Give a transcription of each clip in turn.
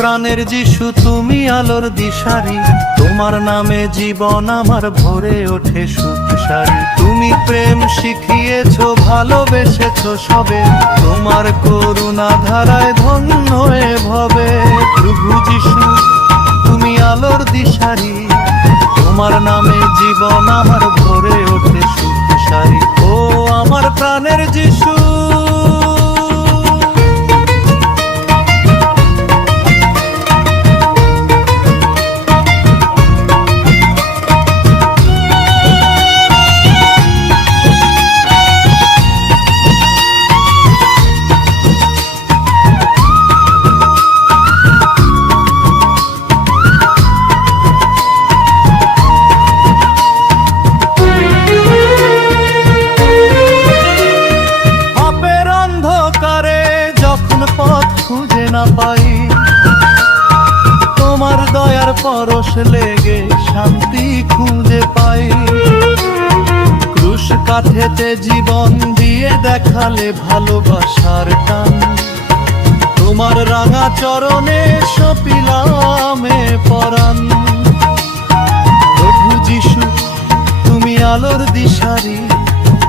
প্রাণের যিশু, তুমি আলোর দিশারি। তোমার নামে জীবন আমার ভরে ওঠে সুখ সারি। তুমি প্রেম শিখিয়েছো, ভালোবেসেছো সবে। তোমার করুণা ধারায় ধন্য এ ভবে। প্রভু যিশু, তুমি আলোর দিশারি। তোমার নামে জীবন আমার ভরে ওঠে সুখ সারি। ও আমার প্রাণের যিশু। খুঁজে না পাই, তোমার দয়ার পরশ লেগে শান্তি খুঁজে পাই। ক্রুশ কাঠেতে জীবন দিয়ে দেখালে ভালোবাসার টান। তোমার রাঙা চরণে সপিলামে পরাণ। প্রভু যিশু, তুমি আলোর দিশারি।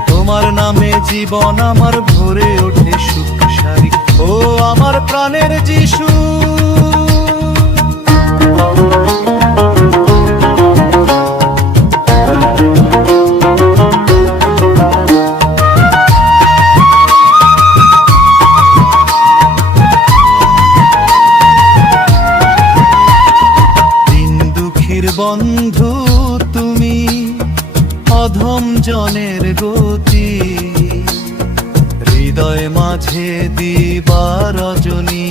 তোমার নামে জীবন আমার ভরে ওঠে সুখ সারি। ও আমার প্রাণের যিশু। দিন দুঃখীর বন্ধু তুমি, অধম জনের গতি। হৃদয় মাঝে দিবা রজনী,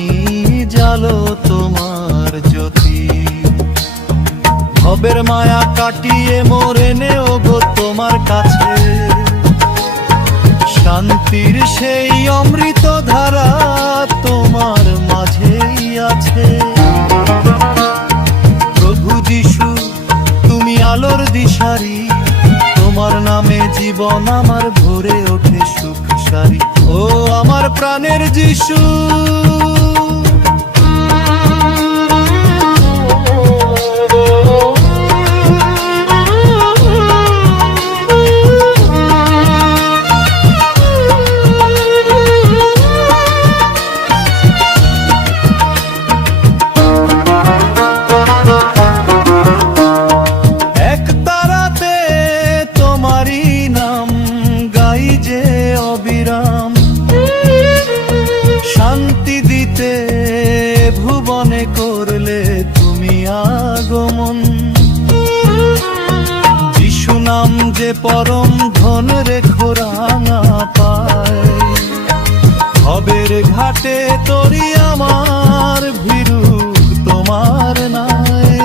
জালো তোমার জ্যোতি। ভবের মায়া কাটিয়ে মোরে নেও গো তোমার কাছে। শান্তির সেই অমৃত ধারা তোমার মাঝেই আছে। প্রভু যিশু, তুমি আলোর দিশারি। তোমার নামে জীবন আমার ভরে ওঠে সুখ সারি। ও আমার প্রাণের যিশু। এক তারাতে তোমারই নাম গাই যে অবিরাম। শান্তি দিতে ভুবনে করলে তুমি আগমন। যিশু নাম যে পরম ধন রেখো রাঙা পায়। ভবের ঘাটে তরি আমার ভীরু তোমার নাই।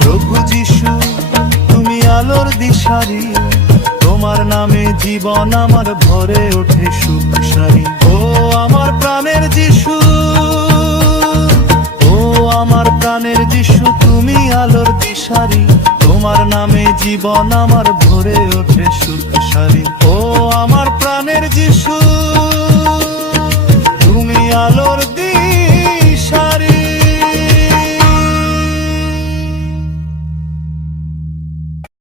প্রভু যিশু, তুমি আলোর দিশারি। তোমার নামে জীবন আমার ভরে ওঠে সুখ সারি। ও আমার প্রাণের যিশু। ও আমার প্রাণের যিশু, তুমি আলোর দিশারি। তোমার নামে জীবন আমার ভরে ওঠে সুখ সারি। ও আমার প্রাণের যিশু, তুমি আলো।